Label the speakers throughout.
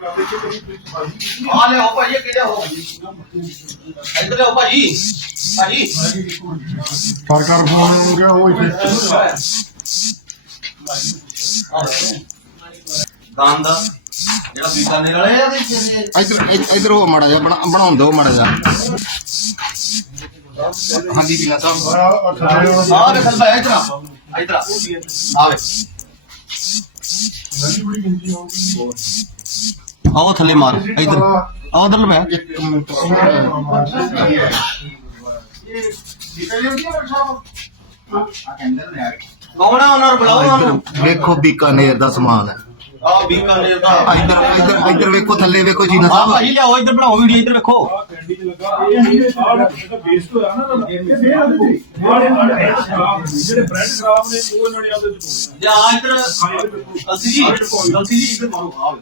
Speaker 1: ਆ ਲਿਆਓ ਭਾਜੀ ਇਹ ਕਿਹੜਾ ਹੋ ਇੱਧਰ ਲਿਆਓ ਭਾਜੀ। ਭਾਜੀ।
Speaker 2: ਸਰਕਾਰ ਫੋਨ ਹੋ ਗਿਆ ਉਹ ਇੱਥੇ
Speaker 1: ਗੰਦ ਜਿਹੜਾ ਬੀਕਾਨੇਰ ਵਾਲੇ ਆ ਤੇ
Speaker 3: ਇਧਰ ਇਧਰ ਉਹ ਮੜਾ ਜਾ ਬਣਾਉਣ ਦਿਓ ਮੜਾ ਜਾ ਹਾਂਜੀ ਪੀਲਾ ਸਾਹਿਬ।
Speaker 2: ਆ ਵਾਲਾ
Speaker 1: ਆ ਵੇ ਖੰਦਾ ਇੱਧਰ ਆ। ਇੱਧਰ ਆ। ਆ ਆਓ ਥੱਲੇ ਮਾਰ ਇੱਧਰ। ਆ ਉਧਰ ਲਵੇ
Speaker 3: ਇੱਕ ਮਿੰਟ
Speaker 1: ਕੌਣ ਆ ਉਹਨਾਂ ਨੂੰ ਬੁਲਾਓ ਉਹਨਾਂ ਨੂੰ?
Speaker 3: ਵੇਖੋ ਬੀਕਾਨੇਰ ਦਾ ਸਮਾਨ ਹੈ।
Speaker 1: ਆ ਬੀਕਾਨੇਰ ਦਾ।
Speaker 3: ਇਧਰ ਇਧਰ ਇਧਰ ਵੇਖੋ ਥੱਲੇ ਵੇਖੋ ਜੀਨਾ
Speaker 1: ਆ
Speaker 3: ਸਾਹਿਬ
Speaker 1: ਭਾਜੀ ਲਿਆਓ ਇੱਧਰ ਬਣਾਓ ਵੀਡੀਓ ਇੱਧਰ ਵੇਖੋ।
Speaker 2: ਕੈਂਡੀ ਚ ਲੱਗਾ ਇਹ ਇਹਦਾ ਬੇਸ ਤੋਂ ਆ ਨਾ ਇਹਦਾ। ਇਹ ਫੇਰ ਆਦੇ ਸੀ ਜਿਹੜੇ ਬ੍ਰੈਂਡ ਖਰਾਬ ਨੇ ਉਹ ਇਹਨਾਂ ਨੇ ਆਪਦੇ ਚ ਪਾਉਣੇ
Speaker 1: ਜਾਂ ਇੱਧਰ ਅਸੀਂ ਜੀ ਅਸੀਂ ਜੀ ਇੱਧਰ ਮਾਰੋ ਆ ਵੇ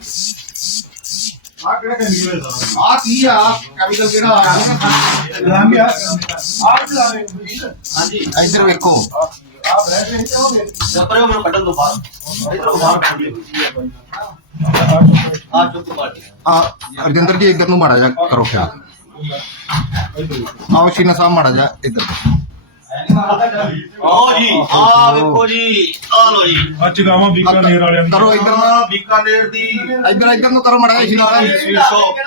Speaker 2: ਆ ਕਿਹੜਾ ਕੈਂਡੀ ਵਾਲਾ ਸਾਰਾ
Speaker 3: ਆ ਕੀ ਆ? ਕੈਮੀਕਲ ਕਿਹੜਾ ਆ?
Speaker 2: ਨਾਮ ਕੀ ਆ। ਆ ਚਲਾ ਰਹੇ
Speaker 1: ਹਾਂਜੀ।
Speaker 3: ਇਧਰ ਵੇਖੋ।
Speaker 2: ਆ ਬ੍ਰੈਂਡ ਨਹੀਂ ਚਾਹੋਗੇ
Speaker 1: ਜਬਰੇ ਮੈਨੂੰ ਕੱਢਣ ਦੋ ਬਾਹਰ ਇੱਧਰ ਬਾਹਰ ਕੱਢ ਦਿਓ। ਆ ਚੁੱਪ ਕਰ
Speaker 3: ਆ ਅਰਜਿੰਦਰ ਜੀ ਇਧਰ ਨੂੰ ਮੜਾ ਜਾ ਕਰੋ ਖਿਆਲ। ਆਓ ਸ਼ੀਨਾ ਸਾਹਿਬ ਮੜਾ ਜਾ ਇਧਰ।
Speaker 1: ਆਓ ਜੀ ਆ ਵੇਖੋ ਜੀ ਆ ਲੋ ਜੀ।
Speaker 2: ਅੱਜ ਗਾਵਾਂ ਬੀਕਾਨੇਰ ਵਾਲਿਆਂ ਦੀ।
Speaker 3: ਕਰੋ ਇਧਰ
Speaker 1: ਆ ਬੀਕਾਨੇਰ ਦੀ।
Speaker 3: ਇਧਰ ਇਧਰ ਨੂੰ ਕਰੋ ਮੜਾ ਜਾ ਸ਼ੀਨਾ ਸਾਹਿਬ
Speaker 1: ਸਵੀਟ ਸ਼ੌਪ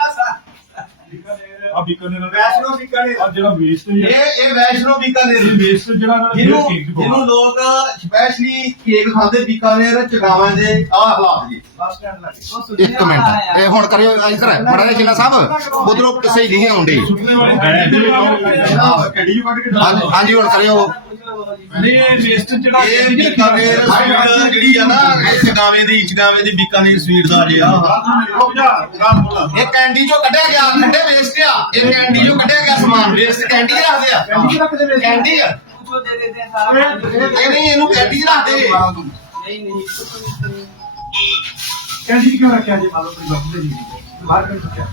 Speaker 2: ਆ ਬੀਕਾਨੇਰ ਵਾਲੇ
Speaker 1: ਵੈਸ਼ਨੋ ਬੀਕਾਨੇਰ
Speaker 2: ਆ ਜਿਹੜਾ ਵੇਸਟ ਹੈ
Speaker 1: ਇਹ ਇਹ ਵੈਸ਼ਨੋ ਬੀਕਾਨੇਰ
Speaker 2: ਵੇਸਟ ਜਿਹੜਾ ਇਹਨਾਂ ਨੇ
Speaker 1: ਜਿਹਨੂੰ ਜਿਹਨੂੰ ਲੋਕ ਸਪੈਸ਼ਲੀ ਕੇਕ ਖਾਂਦੇ ਬੀਕਾਨੇਰ ਚਗਾਵਾਂ ਦੇ ਆ ਹਾਲਾਤ ਜੀ
Speaker 3: ਇੱਕ ਮਿੰਟ ਇਹ ਹੁਣ ਕਰਿਓ ਇਧਰ ਮੜਾ ਜਾ ਸ਼ੀਨਾ ਸਾਹਿਬ ਉਧਰੋਂ ਸਹੀ ਨਹੀਂ ਆਉਂਦੀ ਹਾਂਜੀ ਹਾਂਜੀ ਹੁਣ ਕਰਿਓ
Speaker 2: ਨਹੀਂ ਇਹ ਵੇਸਟ ਜਿਹੜਾ
Speaker 1: ਇਹ ਬੀਕਾਨੇਰ ਸਵੀਟ ਜਿਹੜੀ ਆ ਨਾ ਇਹ ਚਗਾਵੇਂ ਦੀ ਚਗਾਵੇਂ ਦੀ ਬੀਕਾਨੇਰ ਸਵੀਟ ਦਾ ਜੀ ਆ ਇਹ ਕੈਂਡੀ ਚੋਂ ਕੱਢਿਆ ਗਿਆ ਠੰਡੇ ਵੇਸਟ ਆ ਇਹ ਕੈਂਡੀ ਚੋਂ ਕੱਢਿਆ ਗਿਆ ਸਮਾਨ? ਵੇਸਟ ਕੈਂਡੀ ਰੱਖਦੇ ਆ। ਕੈਂਡੀ ਆ। ਇਹ ਨਹੀਂ ਇਹਨੂੰ ਕੈਂਡੀ ਰੱਖਦੇ।
Speaker 2: ਕੈਂਡੀ ਕਿਉਂ ਰੱਖਿਆ ਜੀ? ਮਾਲੋ ਕੋਈ ਵਕਤ ਨਹੀਂ ਬਾਹਰ ਕਰ ਰੱਖਿਆ?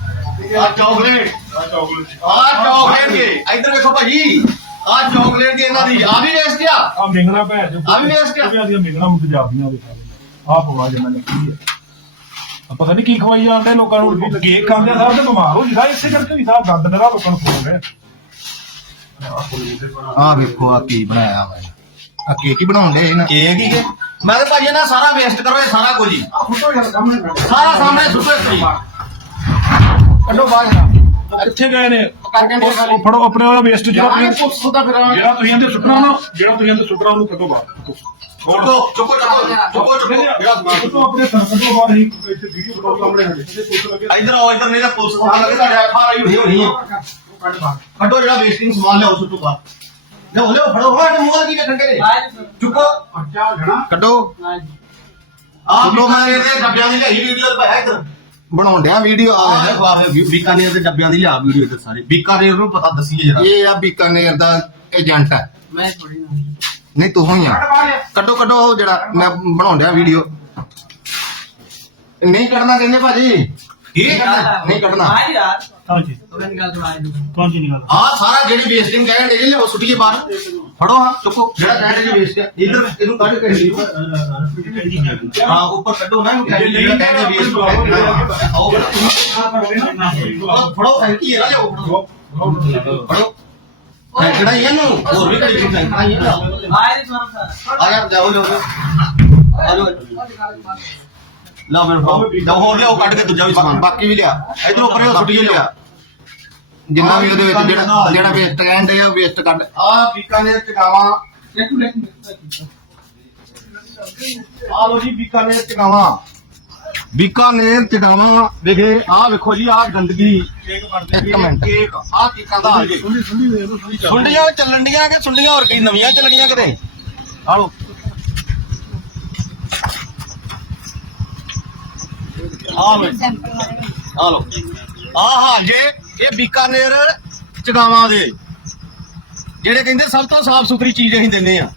Speaker 1: ਆ ਚਾਕਲੇਟ
Speaker 2: ਆ ਚਾਕਲੇਟ
Speaker 1: ਆ ਚਾਕਲੇਟ ਜੀ। ਇੱਧਰ ਵੇਖੋ ਭਾਜੀ। ਆ ਚਾਕਲੇਟ ਦੀ ਇਹਨਾਂ ਦੀ। ਆ ਵੀ ਵੇਸਟ ਆ।
Speaker 2: ਆ ਮਿੰਗਣਾ ਭੈਣ ਜੋ
Speaker 1: ਆ ਵੀ waste ਆ।
Speaker 2: ਆ ਮਿੰਗਣਾ ਮੁੱਕ ਜਾਂਦੀਆਂ ਦੇ ਆ ਪਵਾ ਨੇ ਕੀ ਹੈ ਪਤਾ ਨਹੀਂ ਕੀ ਖਵਾਈ ਜਾਂਦੇ ਲੋਕਾਂ ਨੂੰ ਕੇਕ ਖਾਂਦੇ ਆ ਸਭ ਤੇ ਬਿਮਾਰ ਹੋ ਜਿਦਾ ਇਸੇ ਕਰਕੇ ਵੀ ਸਾਹ ਗੰਦ ਨਰਾ ਲੋਕਾਂ ਨੂੰ ਖਵਾ ਰਹੇ
Speaker 3: ਆ ਵੇਖੋ ਆ ਕੀ ਬਣਾਇਆ ਮੈਂ ਆ ਕੇਕ ਹੀ ਬਣਾਉਂਦੇ ਇਹਨਾਂ
Speaker 1: ਕੇਕ ਹੀ ਕੇ? ਮੈਂ ਤਾਂ ਭਾਜੀ ਨਾ ਸਾਰਾ ਵੇਸਟ ਕਰੋ ਇਹ ਸਾਰਾ ਕੁਝ ਹੀ।
Speaker 2: ਆ ਫੋਟੋ ਯਾਰ ਸਾਹਮਣੇ
Speaker 1: ਸਾਰਾ ਸਾਹਮਣੇ ਸੁੱਟੋ ਇੱਥੇ ਹੀ
Speaker 3: ਕੱਢੋ ਬਾਹਰ। ਨਾ
Speaker 2: ਕਿੱਥੇ ਗਏ ਨੇ?
Speaker 3: ਕਰਕੇ
Speaker 2: ਉਹ ਫੜੋ ਆਪਣੇ ਵਾਲਾ ਵੇਸਟ ਜਿਹੜਾ ਤੁਸੀਂ ਜਿਹੜਾ ਤੁਸੀਂ ਇਹਦੇ ਸੁੱਟਣਾ ਨਾ ਜਿਹੜਾ ਤੁਸੀਂ ਇਹਦੇ ਸੁੱਟਣਾ ਉਹਨੂੰ ਕੱਢੋ ਬਾਹਰ।
Speaker 1: ਚੁੱਕੋ ਚੁੱਕੋ ਚੁੱਕੋ ਚੁੱਕੋ ਚੁੱਕੋ
Speaker 2: ਸੁੱਟੋ ਆਪਣੇ ਸਰਕਟ ਤੋਂ ਬਾਹਰ ਹੀ ਇੱਥੇ ਵੀਡੀਓ ਬਣਾਓ ਸਾਹਮਣੇ ਹਜੇ ਪੁੱਛ ਲੱਗੇ
Speaker 1: ਇੱਧਰ ਆਓ ਇੱਧਰ ਨਹੀਂ ਤਾਂ ਪੁਲਿਸ ਸਮਾਨ ਲੱਗੇ ਤੁਹਾਡੇ ਐਫ ਆਰ ਆਈ ਹੋਈ ਹੋਣੀ ਹੈ
Speaker 2: ਕੱਢ ਬਾਹਰ
Speaker 1: ਕੱਢੋ ਜਿਹੜਾ ਵੇਸਟਿੰਗ ਸਮਾਨ ਲਿਆਓ ਸੁੱਟੋ ਬਾਹਰ ਲਿਆਓ ਲਿਆਓ ਫੜੋ ਫੜੋ ਮੂੰਹ ਕੀ ਵੇਖਣ ਦੇ ਚੁੱਕੋ
Speaker 2: ਅੱਛਾ ਜਣਾ
Speaker 3: ਕੱਢੋ
Speaker 1: ਆ ਸੁੱਟੋ ਮੈਂ ਇਹਦੇ ਡੱਬਿਆਂ ਦੀ ਲਈ ਵੀਡੀਓ ਤੇ ਪਾਇਆ ਇੱਧਰ
Speaker 3: ਬਣਾਉਂਦਿਆਂ ਵੀਡੀਓ
Speaker 1: ਆ
Speaker 3: ਆ
Speaker 1: ਦੇਖੋ ਆ ਬੀਕਾਨੇਰ ਦੇ ਡੱਬਿਆਂ ਦੀ ਲਿਆ ਵੀਡੀਓ ਇੱਧਰ ਸਾਰੇ ਬੀਕਾਨੇਰ ਨੂੰ ਪਤਾ ਦਸੀਏ ਜਰਾ
Speaker 3: ਇਹ ਆ ਬੀਕਾਨੇਰ ਦਾ ਏਜੰਟ ਹੈ
Speaker 4: ਮੈਂ ਥੋੜੀ
Speaker 3: ਨਹੀਂ ਤੂੰ ਹੀ ਆ। ਕੱਢੋ ਕੱਢੋ ਉਹ ਜਿਹੜਾ ਮੈਂ ਬਣਾਉਂਦਿਆਂ ਵੀਡੀਓ। ਨਹੀਂ ਕੱਢਣਾ ਕਹਿੰਦੇ ਭਾਜੀ।
Speaker 1: ਕੀ?
Speaker 3: ਨਹੀਂ ਕੱਢਣਾ
Speaker 4: ਆ। ਯਾਰ ਸੁਣਾ ਦੇ।
Speaker 2: ਹਾਂਜੀ ਨਹੀਂ ਗੱਲ
Speaker 1: ਆ ਸਾਰਾ ਜਿਹੜੀ ਵੇਸਟਿੰਗ ਕਹਿਣ ਦੇ ਲਿਆਓ ਸੁੱਟੀਏ ਬਾਹਰ। ਫੜੋ ਹਾਂ ਚੁੱਕੋ। ਜਿਹੜਾ ਕਹਿਣ ਦੇ ਵੇਸਟ ਹੈ ਇੱਧਰ ਇਹਨੂੰ ਕੱਢ ਕੇ ਲਿਓ। ਹਾਂ ਉੱਪਰ ਕੱਢੋ ਨਾ ਇਹਨੂੰ ਕਹਿੰਦੇ ਜਿਹੜਾ ਕਹਿੰਦੇ ਵੇਸਟ ਆਓ ਫੜੋ। ਫੜੋ ਫੈਂਕੀ ਹੈ ਨਾ ਲਿਆਓ ਫੜੋ। ਫੜੋ ਫੈਂਕਣਾ ਹੀ ਇਹਨੂੰ ਹੋਰ ਵੀ ਕਰੀ ਫੈਂਕਣਾ ਹੀ ਹੈ
Speaker 4: ਆ। ਇਹ ਸੁਣ ਸਰ
Speaker 1: ਆ ਜਾ ਜਾਓ ਜਾਓ ਆ ਜਾਓ ਲਾ ਮੈਨੂੰ ਫੜੋ ਜਾਓ ਹੋਰ ਲਿਆਓ ਕੱਢ ਕੇ ਦੂਜਾ ਵੀ ਸਮਾਨ।
Speaker 3: ਬਾਕੀ ਵੀ ਲਿਆ।
Speaker 1: ਇਧਰ ਉੱਪਰ ਇਹ ਸੁੱਟੀਏ ਲਿਆ।
Speaker 3: ਜਿੰਨਾ ਵੀ ਉਹਦੇ ਵਿੱਚ ਜਿਹੜਾ ਜਿਹੜਾ ਵੇਸਟ ਕਹਿੰਦੇ ਆ ਵੇਸਟ ਕੱਢ
Speaker 1: ਆ ਬੀਕਾਨੇਰ ਚਗਾਵਾਂ ਆ ਲੋ ਜੀ ਬੀਕਾਨੇਰ ਚਗਾਵਾਂ ਬੀਕਾਨੇਰ ਚਗਾਵਾਂ ਦੇਖੇ ਆ ਵੇਖੋ ਜੀ ਆ ਗੰਦਗੀ।
Speaker 3: ਇੱਕ ਮਿੰਟ।
Speaker 1: ਕੇਕ ਆ ਕੇਕਾਂ ਦਾ ਹਾਲ ਜੀ।
Speaker 2: ਵੇਖ
Speaker 1: ਸੁੰਡੀਆਂ ਚੱਲਣ ਡੀਆਂ ਕਿ ਸੁੰਡੀਆਂ ਹੋਰ ਕੀ ਨਵੀਆਂ ਚੱਲਣੀਆਂ ਕਿਤੇ? ਆ ਲੋ ਆ ਵੇ। ਆ ਲੋ ਆ ਹਾਂ ਜੇ ਇਹ ਬੀਕਾਨੇਰ ਚਗਾਵਾਂ ਦੇ। ਜਿਹੜੇ ਕਹਿੰਦੇ ਸਭ ਤੋਂ ਸਾਫ਼ ਸੁਥਰੀ ਚੀਜ਼ ਅਸੀਂ ਦਿੰਦੇ ਆ